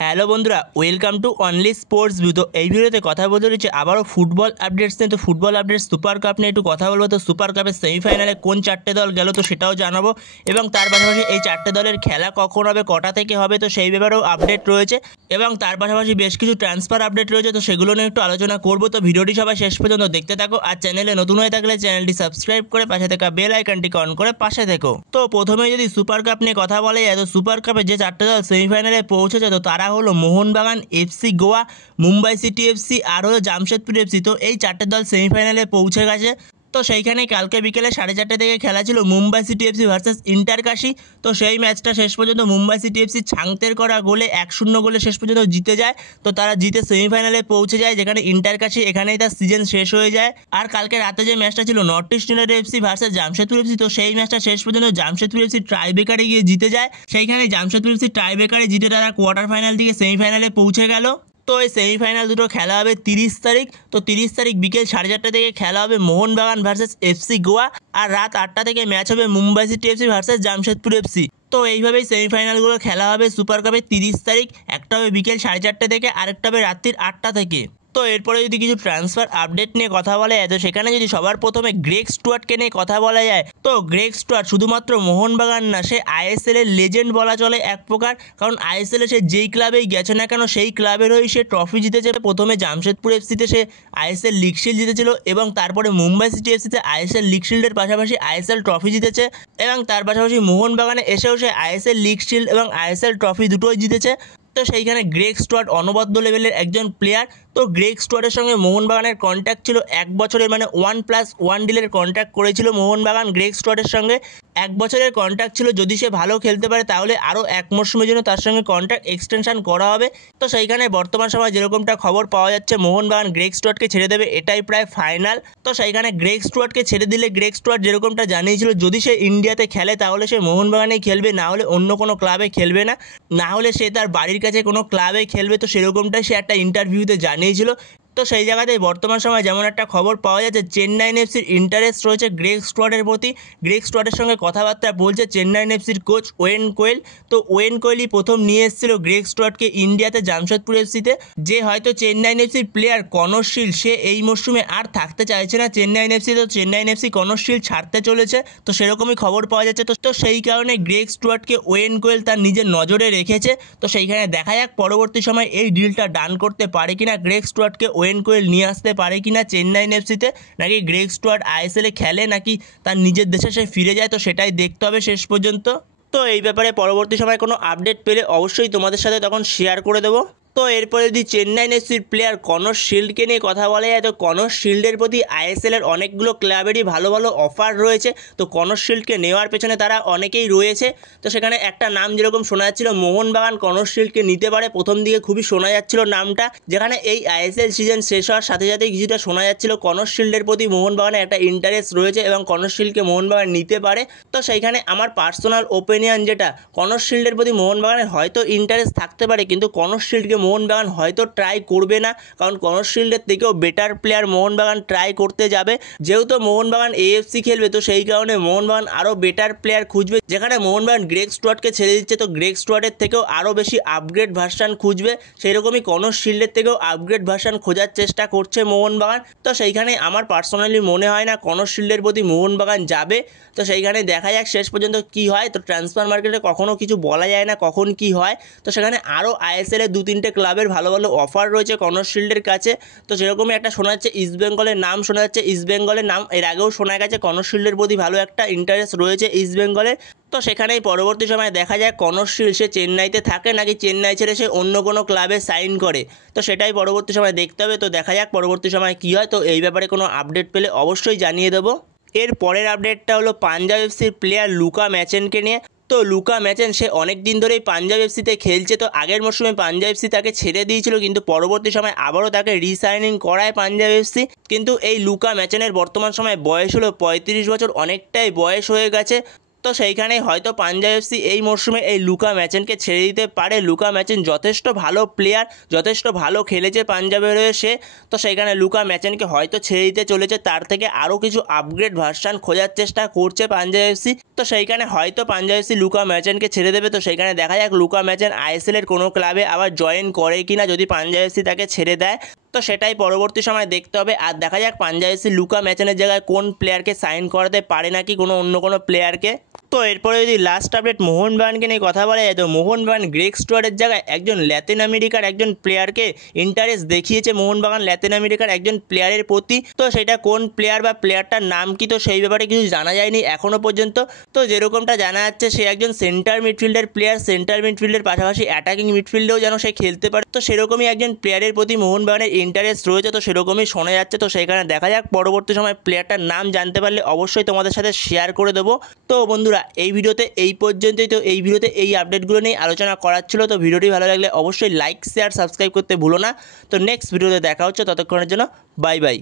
Hello বন্ধুরা, welcome to only sports view. তো এই ভিডিওতে কথা বলতে রয়েছে আবারও ফুটবল আপডেটস নিয়ে। তো ফুটবল আপডেটস সুপার কাপ নিয়ে একটু কথা বলবো। তো সুপার কাপের সেমিফাইনালে কোন চারটে দল গেল তো সেটাও জানাবো, এবং তার পাশাপাশি এই চারটে দলের খেলা কখন হবে, কটা থেকে হবে, তো সেই ব্যাপারেও আপডেট রয়েছে। এবং তার পাশাপাশি বেশ কিছু ট্রান্সফার আপডেট রয়েছে, তো সেগুলো নিয়ে একটু আলোচনা করবো। তো ভিডিওটি সবাই শেষ পর্যন্ত দেখতে থাকো, আর চ্যানেলে নতুন হয়ে থাকলে চ্যানেলটি সাবস্ক্রাইব করে পাশে থাকা বেল আইকনটিকে অন করে পাশে থেকো। তো প্রথমে যদি সুপার কাপ নিয়ে কথা বলা যায়, তো সুপার কাপে যে চারটে দল সেমিফাইনালে পৌঁছেছে তো তারা হলো Mohun Bagan, FC Goa, Mumbai city FC আর হলো জামশেদপুর এফসি। তো এই চারটে দল সেমিফাইনালে পৌঁছে গেছে। তো সেইখানে কালকে বিকেলে 4:30 থেকে খেলা ছিল Mumbai city FC versus inter Kashi. তো সেই ম্যাচটা শেষ পর্যন্ত মুম্বাই সিটি এফসি ছাংতের করা গোলে 1-0 গোলে শেষ পর্যন্ত জিতে যায়। তো তারা জিতে সেমিফাইনালে পৌঁছে যায়, যেখানে ইন্টার কাশি এখানেই তার সিজন শেষ হয়ে যায়। আর কালকে রাতে যে ম্যাচটা ছিল north east United FC versus Jamshedpur FC, তো সেই ম্যাচটা শেষ পর্যন্ত জামশেদপুর এফসি ট্রাইব্রেকারে গিয়ে জিতে যায়। সেইখানে জামশেদপুর এফসি ট্রাইব্রেকারে জিতে তারা কোয়ার্টার ফাইনাল থেকে সেমিফাইনালে পৌঁছে গেল। তো এই সেমিফাইনাল দুটো খেলা হবে 30 তারিখ। তো 30 তারিখ বিকেল 4:30 থেকে খেলা হবে মোহনবাগান ভার্সেস এফসি গোয়া, আর রাত 8টা থেকে ম্যাচ হবে Mumbai city FC versus Jamshedpur FC. তো এইভাবেই সেমিফাইনালগুলো খেলা হবে সুপার কাপে 30 তারিখ। একটা হবে বিকেল 4:30 থেকে, আরেকটা হবে রাত্রির 8টা থেকে। তো এরপরে যদি কিছু ট্রান্সফার আপডেট নিয়ে কথা বলা যায়, তো সেখানে যদি সবার প্রথমে গ্রেগ স্টুয়ার্টকে নিয়ে কথা বলা যায়, তো গ্রেগ স্টুয়ার্ট শুধুমাত্র মোহনবাগান না, সে আইএসএল এর লেজেন্ড বলা চলে এক প্রকার। কারণ আইএসএল এ সে যেই ক্লাবেই গেছে না কেন সেই ক্লাবের হয়েই সে ট্রফি জিতেছে। প্রথমে জামশেদপুর এফসিতে সে আইএসএল লিগ শিল্ড জিতেছিল, এবং তারপরে মুম্বাই সিটি এফসিতে আইএসএল লিগ শিল্ডের পাশাপাশি আইএসএল ট্রফি জিতেছে, এবং তার পাশাপাশি মোহনবাগানে এসেও সে আইএসএল লিগ শিল্ড এবং আইএসএল ট্রফি দুটোই জিতেছে। তো সেইখানে গ্রেগ স্টুয়ার্ট অনবদ্য লেভেলের একজন প্লেয়ার। তো গ্রেগ স্টুয়ার্টের সঙ্গে মোহনবাগানের কন্ট্যাক্ট ছিল 1 বছরের, মানে 1+1 ডিলের কন্ট্যাক্ট করেছিল মোহনবাগান গ্রেগ স্টুয়ার্টের সঙ্গে। 1 বছরের কন্ট্যাক্ট ছিল, যদি সে ভালো খেলতে পারে তাহলে আরও 1 মরশুমের জন্য তার সঙ্গে কন্ট্যাক্ট এক্সটেনশন করা হবে। তো সেইখানে বর্তমান সময় যেরকমটা খবর পাওয়া যাচ্ছে, মোহনবাগান গ্রেগ স্টুয়ার্টকে ছেড়ে দেবে, এটাই প্রায় ফাইনাল। তো সেইখানে গ্রেগ স্টুয়ার্টকে ছেড়ে দিলে গ্রেগ স্টুয়ার্ট যেরকমটা জানিয়েছিল, যদি সে ইন্ডিয়াতে খেলে তাহলে সে মোহনবাগানেই খেলবে, না হলে অন্য কোনো ক্লাবে খেলবে না, না হলে সে তার বাড়ির কাছে কোনো ক্লাবে খেলবে। তো সেরকমটাই সে একটা ইন্টারভিউতে জানিয়েছিল। তো সেই জায়গাতেই বর্তমান সময় যেমন একটা খবর পাওয়া যাচ্ছে, চেন্নাইন এফসির ইন্টারেস্ট রয়েছে গ্রেগ স্টুয়ার্টের প্রতি। গ্রেগ স্টুয়ার্টের সঙ্গে কথাবার্তা বলছে চেন্নাইন এফসির কোচ ওয়েন কোয়েল। তো ওয়েন কোয়েলই প্রথম নিয়ে এসেছিল গ্রেগ স্টুয়ার্টকে ইন্ডিয়াতে জামশেদপুর এফসিতে। যে হয়তো চেন্নাইন এফসির প্লেয়ার কনর শিল্ড, সে এই মরশুমে আর থাকতে চাইছে না চেন্নাইন এফসি। তো চেন্নাইন এফসি কনর শিল্ড ছাড়তে চলেছে, তো সেরকমই খবর পাওয়া যাচ্ছে। তো সেই কারণে গ্রেগ স্টুয়ার্টকে ওয়েন কোয়েল তার নিজের নজরে রেখেছে। তো সেইখানে দেখা যাক পরবর্তী সময় এই ডিলটা ডান করতে পারে কিনা, গ্রেগ স্টুয়ার্টকে ওয়েন কোয়েল নিয়ে আসতে পারে কিনা চেন্নাইন এফসিতে, নাকি গ্রেগ স্টুয়ার্ট আইএসএলে খেলে, নাকি তার নিজের দেশে সে ফিরে যায়। তো সেটাই দেখতে হবে শেষ পর্যন্ত। তো এই ব্যাপারে পরবর্তী সময় কোনো আপডেট পেলে অবশ্যই তোমাদের সাথে তখন শেয়ার করে দেবো। তো এরপরে যদি চেন্নাইন এফসির প্লেয়ার কনর শিল্ডকে নিয়ে কথা বলা যায়, তো কনর শিল্ডের প্রতি আইএসএলের অনেকগুলো ক্লাবেরই ভালো ভালো অফার রয়েছে। তো কনর শিল্ডকে নেওয়ার পেছনে তারা অনেকেই রয়েছে। তো সেখানে একটা নাম যেরকম শোনা যাচ্ছিল, মোহনবাগান কনর শিল্ডকে নিতে পারে, প্রথম দিকে খুবই শোনা যাচ্ছিল নামটা। যেখানে এই আইএসএল সিজন শেষ হওয়ার সাথে সাথে কিছুটা শোনা যাচ্ছিল কনর শিল্ডের প্রতি মোহনবাগানের একটা ইন্টারেস্ট রয়েছে, এবং কনর শিল্ডকে মোহনবাগান নিতে পারে। তো সেইখানে আমার পার্সোনাল ওপিনিয়ন যেটা, কনর শিল্ডের প্রতি মোহনবাগানের হয়তো ইন্টারেস্ট থাকতে পারে, কিন্তু কনর শিল্ডকে মোহনবাগান হয়তো ট্রাই করবে না, কারণ কনর শিল্ডের থেকেও বেটার প্লেয়ার মোহনবাগান ট্রাই করতে যাবে। যেহেতু মোহনবাগান এএফসি খেলবে, তো সেই কারণে মোহনবাগান আরও বেটার প্লেয়ার খুঁজবে। যেখানে মোহনবাগান গ্রেগ স্টুয়ার্টকে ছেড়ে দিচ্ছে, তো গ্রেগ স্টুয়ার্টের থেকেও আরও বেশি আপগ্রেড ভার্সন খুঁজবে। সেই রকমই কনর শিল্ডের থেকেও আপগ্রেড ভার্সন খোঁজার চেষ্টা করছে মোহনবাগান। তো সেইখানে আমার পার্সোনালি মনে হয় না কনর শিল্ডের প্রতি মোহনবাগান যাবে। তো সেইখানে দেখা যাক শেষ পর্যন্ত কি হয়। তো ট্রান্সফার মার্কেটে কখনও কিছু বলা যায় না কখন কি হয়। তো সেখানে আরও আইএসএল এর 2-3টে ক্লাবের ভালো ভালো অফার রয়েছে কনর শিল্ডের কাছে। তো সেরকমই একটা শোনা যাচ্ছে ইস্টবেঙ্গলের নাম শোনা যাচ্ছে। ইস্টবেঙ্গলের নাম এর আগেও শোনা গেছে, কনর শিল্ডের প্রতি ভালো একটা ইন্টারেস্ট রয়েছে ইস্টবেঙ্গলের। তো সেখানেই পরবর্তী সময় দেখা যায় কনর শিল্ড সে চেন্নাইতে থাকে নাকি চেন্নাই ছেড়ে সে অন্য কোনো ক্লাবে সাইন করে। তো সেটাই পরবর্তী সময় দেখতে হবে। তো দেখা যাক পরবর্তী সময় কী হয়। তো এই ব্যাপারে কোনো আপডেট পেলে অবশ্যই জানিয়ে দেবো। এর পরের আপডেটটা হলো পাঞ্জাব এফসির প্লেয়ার লুকা ম্যাচেনকে নিয়ে। তো লুকা ম্যাচেন সে অনেক দিন ধরেই পাঞ্জাব এফসিতে খেলছে। তো আগের মরশুমে পাঞ্জাব এফসি তাকে ছেড়ে দিয়েছিল, কিন্তু পরবর্তী সময় আবারও তাকে রিসাইনিং করায় পাঞ্জাব এফসি। কিন্তু এই লুকা ম্যাচেনের বর্তমান সময় বয়স হলো 35 বছর, অনেকটাই বয়স হয়ে গেছে। তো সেইখানে হয়তো পাঞ্জাব এফসি এই মরশুমে এই লুকা ম্যাচেনকে ছেড়ে দিতে পারে। লুকা ম্যাচেন যথেষ্ট ভালো প্লেয়ার, যথেষ্ট ভালো খেলেছে পাঞ্জাবের হয়ে সে। তো সেইখানে লুকা ম্যাচেনকে হয়তো ছেড়ে দিতে চলেছে, তার থেকে আরও কিছু আপগ্রেড ভার্সান খোঁজার চেষ্টা করছে পাঞ্জাব এফসি। তো সেইখানে হয়তো পাঞ্জাব এফসি লুকা ম্যাচেনকে ছেড়ে দেবে। তো সেইখানে দেখা যাক লুকা ম্যাচেন আইএসএলের কোনো ক্লাবে আবার জয়েন করে কি না। যদি পাঞ্জাব এফসি তাকে ছেড়ে দেয় তো সেটাই পরবর্তী সময় দেখতে হবে। আর দেখা যাক পাঞ্জাব এফসি লুকা ম্যাচেনের জায়গায় কোন প্লেয়ারকে সাইন করাতে পারে নাকি কোনো অন্য কোনো প্লেয়ারকে। তো এরপরে যদি লাস্ট আপডেট মোহনবাগানকে নিয়ে কথা বলা যায়, তো মোহনবাগান গ্রেগ স্টুয়ার্টের জায়গায় একজন ল্যাতিন আমেরিকার একজন প্লেয়ারকে ইন্টারেস্ট দেখিয়েছে মোহনবাগান ল্যাতিন আমেরিকার একজন প্লেয়ারের প্রতি। তো সেটা কোন প্লেয়ার বা প্লেয়ারটার নাম কি, তো সেই ব্যাপারে কিছু জানা যায়নি এখনও পর্যন্ত। তো যেরকমটা জানা যাচ্ছে সে একজন সেন্টার মিডফিল্ডার প্লেয়ার, সেন্টার মিডফিল্ডের পাশাপাশি অ্যাটাকিং মিডফিল্ডেও যেন সে খেলতে পারে। তো সেরকমই একজন প্লেয়ারের প্রতি মোহনবাগানের ইন্টারেস্ট রয়েছে, তো সেরকমই শোনা যাচ্ছে। তো সেখানে দেখা যাক, পরবর্তী সময় প্লেয়ারটার নাম জানতে পারলে অবশ্যই তোমাদের সাথে শেয়ার করে দেবো। তো বন্ধুরা এই ভিডিওতে এই পর্যন্তই। তো এই ভিডিওতে এই আপডেটগুলো নিয়ে আলোচনা করার ছিল। তো ভিডিওটি ভালো লাগলে অবশ্যই লাইক শেয়ার সাবস্ক্রাইব করতে ভুলো না। তো নেক্সট ভিডিওতে দেখা হচ্ছে, ততক্ষণের জন্য বাই বাই।